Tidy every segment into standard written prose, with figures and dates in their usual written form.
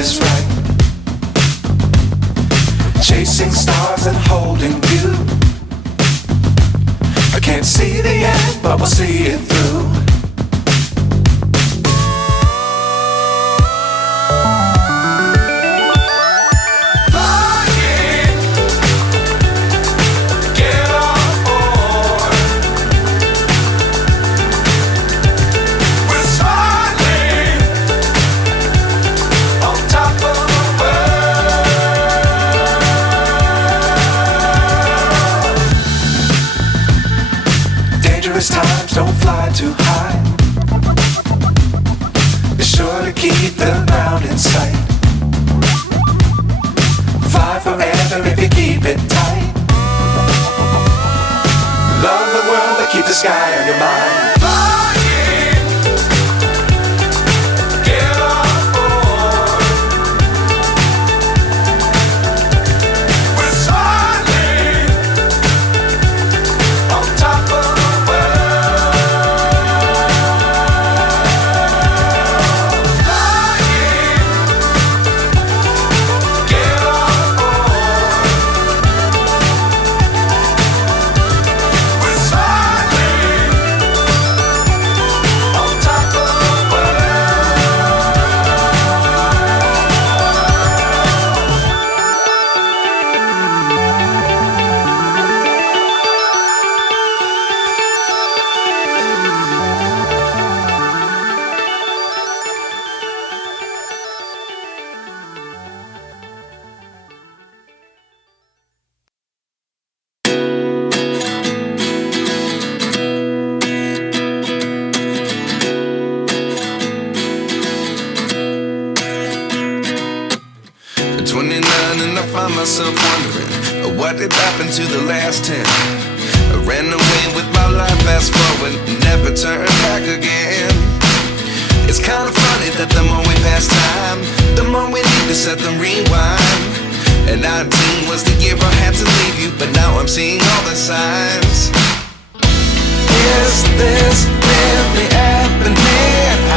is right. Chasing stars and holding you. I can't see the end, but we'll see it through. Times don't fly too high. Be sure to keep the ground in sight. Fly forever if you keep it tight. Love the world but keep the sky on your mind. Myself wondering what did happen to the last 10. I ran away with my life, fast forward, never turn back again. It's kind of funny that the more we pass time, the more we need to set the rewind. And 19 was the year I had to leave you, but now I'm seeing all the signs. Is this really happening?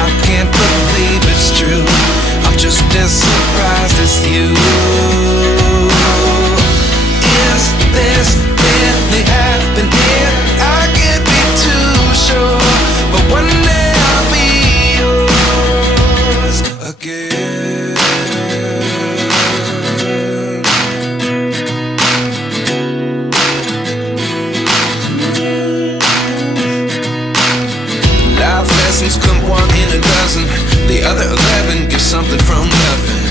I can't believe it's true. I'm just as surprised as you. Is this really happening? I can't be too sure, but one day I'll be yours again. Life lessons come one in a dozen. The other 11 give something from nothing.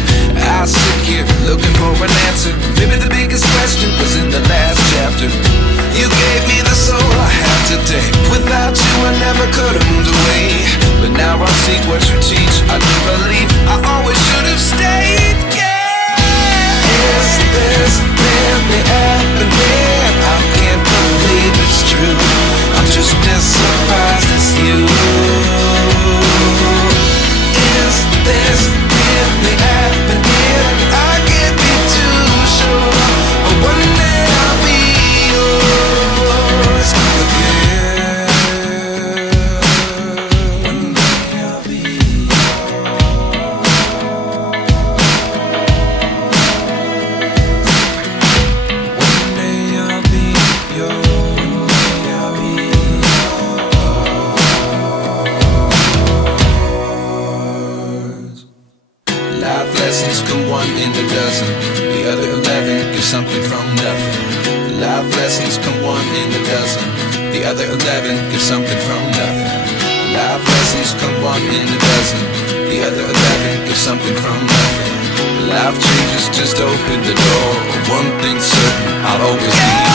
I sit here looking for an answer. Maybe the biggest question was in the last chapter. You gave me the soul I have today. Without you I never could have moved away. But now I see what you teach. I do believe I always should have stayed. Yeah. Is this really happening? I can't believe it's true. I'm just as surprised as you. Is this really happening? I can't be too sure, but one day I'll be yours again. One day I'll be One day I'll be yours. I'll be yours. Life lessons come one in a dozen. The other 11 give something from nothing. Life lessons come one in a dozen. The other 11 give something from nothing. Life lessons come one in a dozen. The other 11 give something from nothing. Life changes just open the door. One thing's certain, I'll always be